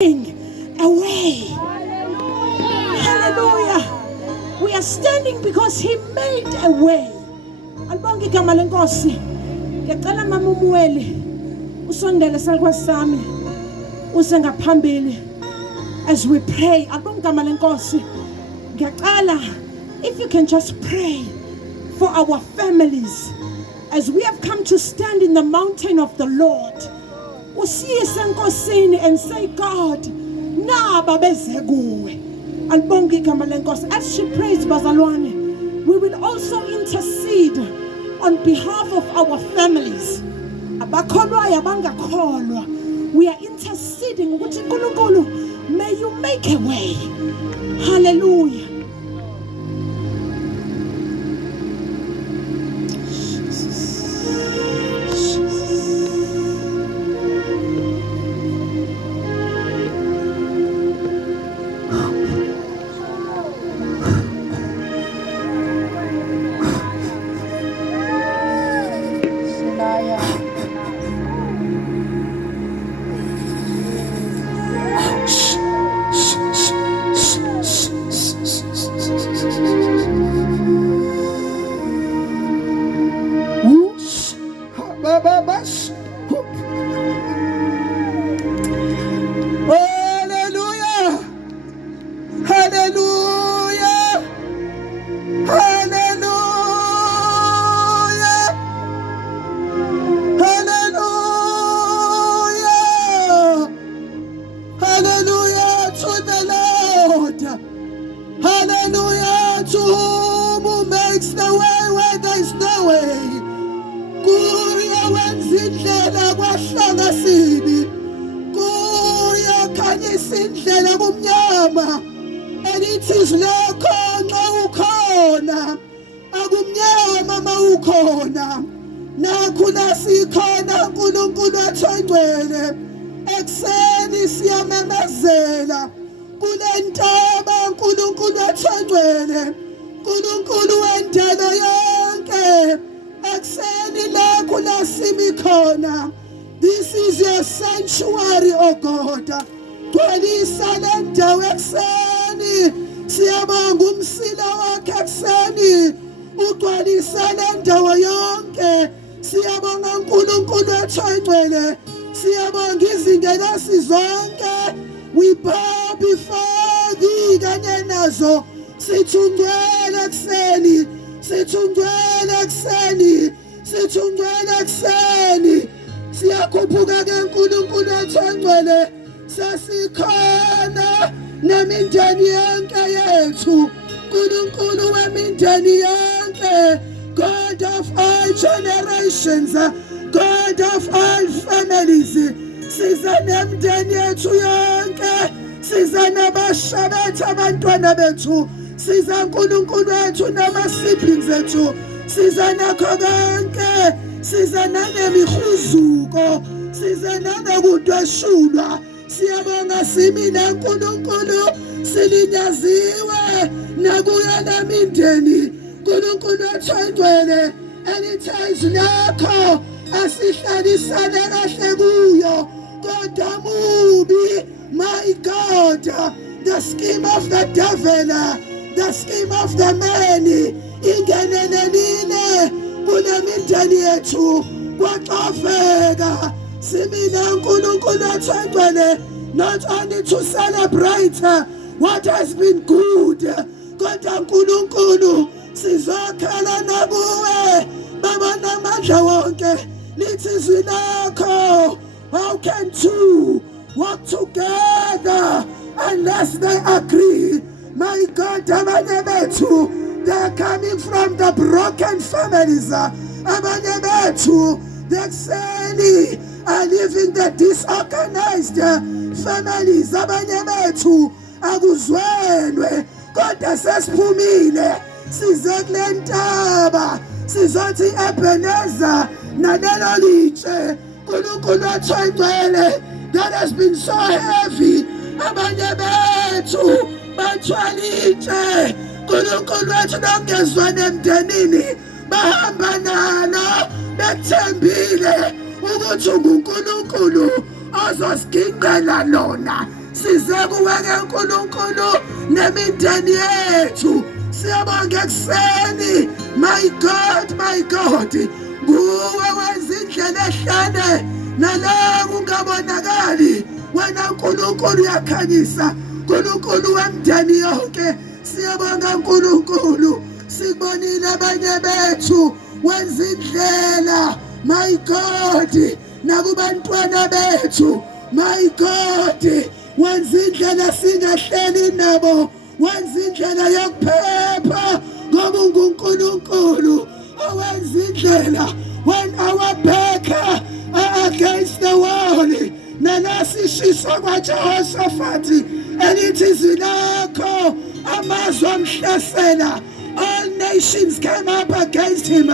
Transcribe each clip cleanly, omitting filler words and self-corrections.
away. Hallelujah. We are standing because he made a way. Alibonke igama lenkosi. Ngiyacela mama uMuweli usondele salikwasami use ngaphambili as we pray. Alibonke igama lenkosi. Ngiyacela if you can just pray for our families as we have come to stand in the mountain of the Lord. Usiyise enkosini and say, God, naba beze kuwe. Alibonke igama lenkosi. As she prays, bazalwane, we will also intercede on behalf of our families. Abakholwayo abangakholwa, we are interceding ukuthi uNkulunkulu, may you make a way. Hallelujah. This is your sanctuary, oh God. Twalisa lendawo ekseni, siyabonga umsila wakhe ekseni. Utwalisa lendawo yonke, siyabonga uNkulunkulu wethu oyingcwele. Siyabonga izindlela sizonke. We bow before thee kanye nazo. Sithungwele ekseni, sithungwele ekseni, sithungwele ekseni. Siyakhuphuka ke uNkulunkulu wethu ongcwele, sesikhona nemindeni yonke yethu. uNkulunkulu wemindeni yonke, God of all generations, God of all families. Siza nemindeni yethu yonke, siza nabasha bethu, abantwana bethu, siza uNkulunkulu wethu nama-siblings ethu, siza nakho konke. Siza nanemihuzuko, siza nanokudweshulwa. Siyabonga simina uNkulunkulu, silinyaziwe nakuyo nemindeni. uNkulunkulu wethu oyingcwele, anytime lakho asihlalisane kahle kuyo. Kodwa mubi, my God, the scheme of the devil, the scheme of the man, ingenelelile kunemindeni yethu kwaxofeka. Simina uNkulunkulu wethu oyingcwele, not only to celebrate what has been good, kodwa uNkulunkulu sizokhela nakuwe babona amandla wonke. Lithi izwi lakho, how can two walk together unless they agree? My God, abanye bethu, they are coming from the broken families. Abanye bethu, they are living the disorganized families. Abanye bethu, akuzwenwe, kodwa sesiphumile. Size kule ntaba, sizothi Ebenezer nalelo litshe. uNkulunkulu wethu oyingcwele, that has been so heavy. Abanye bethu bathwala itshe. uNkulunkulu wethu nongezwane emndenini, bahamba nalo bethembile ukuthi uNkulunkulu ozosiginqela lona. size kuweke uNkulunkulu nemindeni yethu. Siyabonga ekuseni, my God, nguwe wenza indlela ehlane nala kungabonakali. Wena uNkulunkulu uyakhanyisa, uNkulunkulu wemndeni yonke. Siyabonga uNkulunkulu, sikubonile abanye bethu wenza indlela, my God, nakubantwana bethu, my God, wenza indlela singahleli nabo, wenza indlela yokuphepha ngoba unguNkulunkulu owenza indlela when our back against the wall. Nanasishiso kwaJehoshaphat elithi izilakho amazwe amhlasela. All nations came up against him.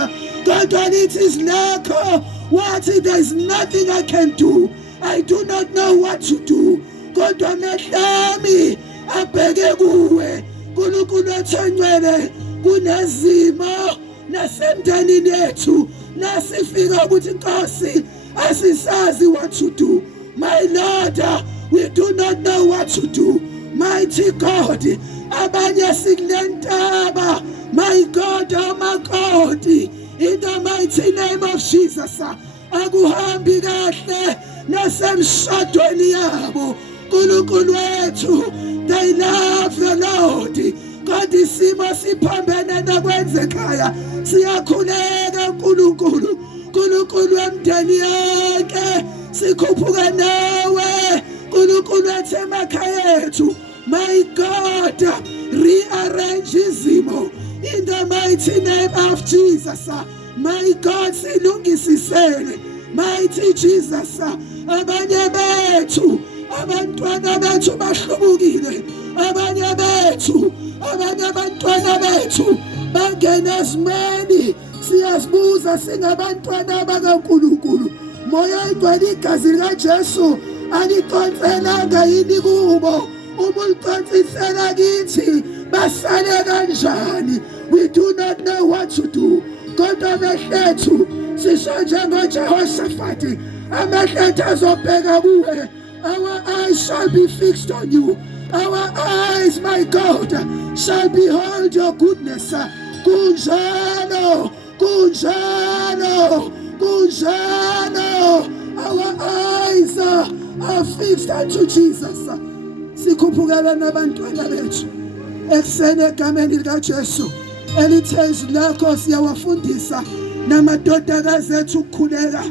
Kodwa lithi izilakho wathi there's nothing I can do. I do not know what to do. Kodwa mehlami abheke kuwe uNkulunkulu ethengcwele kunezimo nasemndenini yethu. Nasifika ukuthi Nkosi asisazi what to do. My Lord, we do not know what to do. Mighty God, abanye sikulentaba, my God, oh my God, in the mighty name of Jesus, akuhambi kahle nasemshadweni yabo. uNkulunkulu wethu, they love the Lord. Kodwa isimo siphambene nakwenzekaya, siyakhuleka uNkulunkulu, uNkulunkulu wemndeni yonke. Sikhuphuka nawe uNkulunkulu wethu emakhaya ethu. My God, rearrange izimo in the mighty name of Jesus. My God, silungisisele, mighty Jesus. Abanye bethu, abantwana bethu bahlubukile, abanye abantwana bethu bangena ezimeni. Siyazibuza singabantwana bakaNkulunkulu, moya oyingcwele igazi likaJesu aliqonselanga yini kubo? Umulqonsisela kithi basale kanjani? We do not know what to do. Kodwa amehlethu sisho njengoJehoshaphat, amehlethu azobheka kuwe. Our eyes shall be fixed on you. Our eyes, my God, shall behold your goodness. Kunjalo. Our eyes are fixed unto Jesus. Sikhuphukela nabantwana bethu ekuseni egameni likaJesu elithe izilakho siyawafundisa namadodakazi ethu ukukhuleka.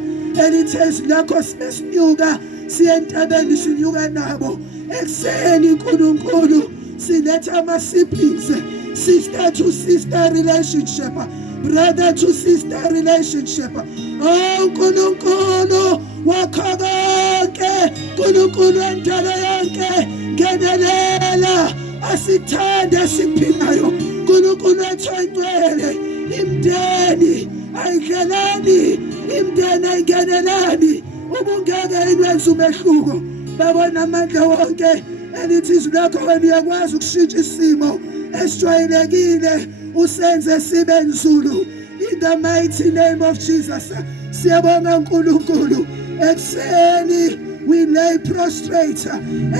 Elithe izilakho sinyuka siyentabeni sinyuka nabo. Ekuseni uNkulunkulu siletha ama-siblings, sister to sister relationship, brother to sister relationship. Oh uNkulunkulu wakho konke, uNkulunkulu wendalo yonke, ngenelela asithande siphilayo. uNkulunkulu ethengcwele, imndeni ayidlelani, imndeni ayingenelani. Ubungeke inwenza umehluko, babona amandla wonke. Elithi izwi lakho wena uyakwazi ukushintsha isimo esijwayelekile usenze sibe nzulu. In the mighty name of Jesus, siyabonga uNkulunkulu. Ekuseni we lay prostrate,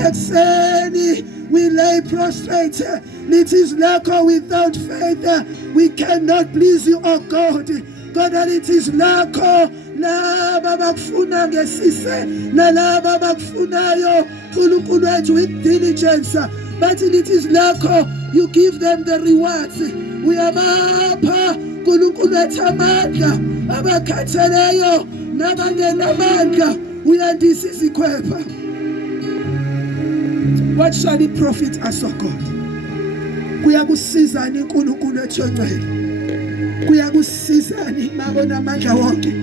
ekuseni we lay prostrate. Lithi izwi lakho, without faith we cannot please you, oh God. Kodwa lithi izwi lakho, laba bakufuna ngesise nalaba bakufunayo uNkulunkulu wethu with diligence, but lithi izwi lakho, you give them the rewards. Uyabapha uNkulunkulu wethu amandla abakhatheleyo nabangenamandla, uyandisa izikhwepha. What shall it profit us, O God? Kuyakusizani uNkulunkulu wethu ongcwele, kuyakusizani mabona amandla wonke.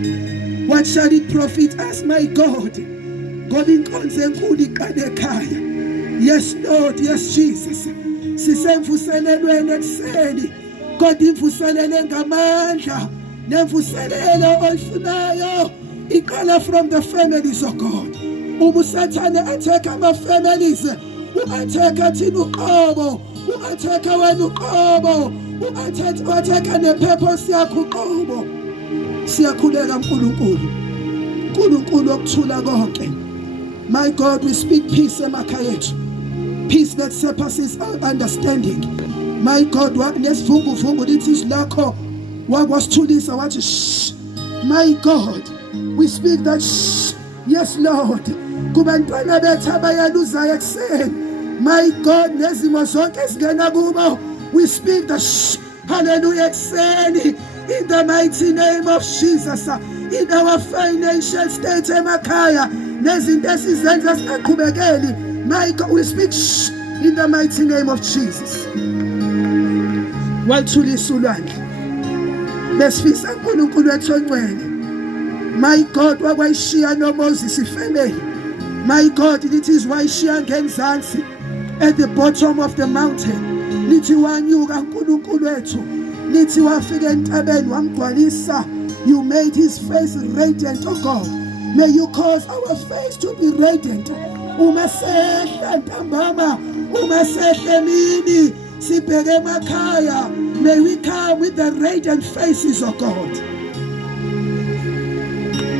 What shall it profit us, my God? Ngoba inkonzo enkulu iqale ekhaya. Yes Lord, yes Jesus. Sisemvuselelweni ekuseni, kodwa imvuselelo ngamandla nemvuselelo oyifunayo iqala from the families of God. Ubusathane attack ama-families, u-attack thina uqobo, u-attack wena uqobo, u-attack ne-purpose yakho uqobo. Siyakhuleka uNkulunkulu okuthula konke. My God, we speak peace emakhaya ethu. peace that surpasses our understanding. My God, nesivunguvungu lithi lakho wakwasithulisa wathi shh. My God, we speak that shh. Yes Lord, kubantwana bethu abayaluzayo ekseni. My God, nezimo zonke ezingena kubo, we speak the shh. Hallelujah ekseni. In the mighty name of Jesus, in our financial state emakhaya, nezinto esizenza singaqhubekeli. My God, we speak shh in the mighty name of Jesus. Wathulisa ulwandle besifisa uNkulunkulu wethu ongcwele. My God, wakwayishiya noMoses ifamily. My God, it is wayishiya ngenzansi at the bottom of the mountain. Lithi wanyuka uNkulunkulu wethu, lithi wafika entabeni wamgcwalisa. You made his face radiant, oh God. May you cause our face to be radiant. Uma sehla ntambama, uma sehla emini, sibheke emakhaya. May we come with the radiant faces of God.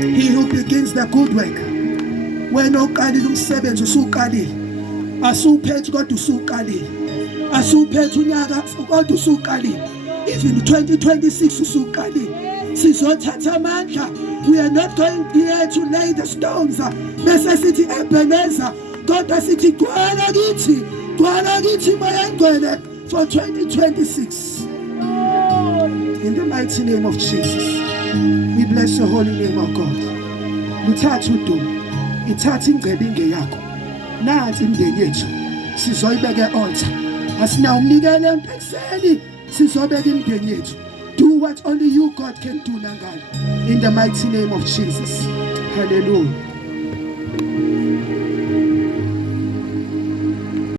He who begins the good work, wena oqalile umsebenzi usuqalile, asuphethe kodwa usuqalile, asuphethe unyaka kodwa usuqalile, even 2026 usuqalile. Sizothatha amandla. We are not going here to lay the stones. Bese sithi Ebenezer, kodwa sithi gcwala kithi moya ngcwele for 2026. In the mighty name of Jesus, we bless your holy name, oh God. Luthatha udumo, ithatha ingcebo ingeyakho. Nathi imndeni yethu sizoyibeka e-altar. Asina umnikele emphekiseni, sizobeka imndeni yethu. Do what only you, God, can do, Nangani. In the mighty name of Jesus. Hallelujah.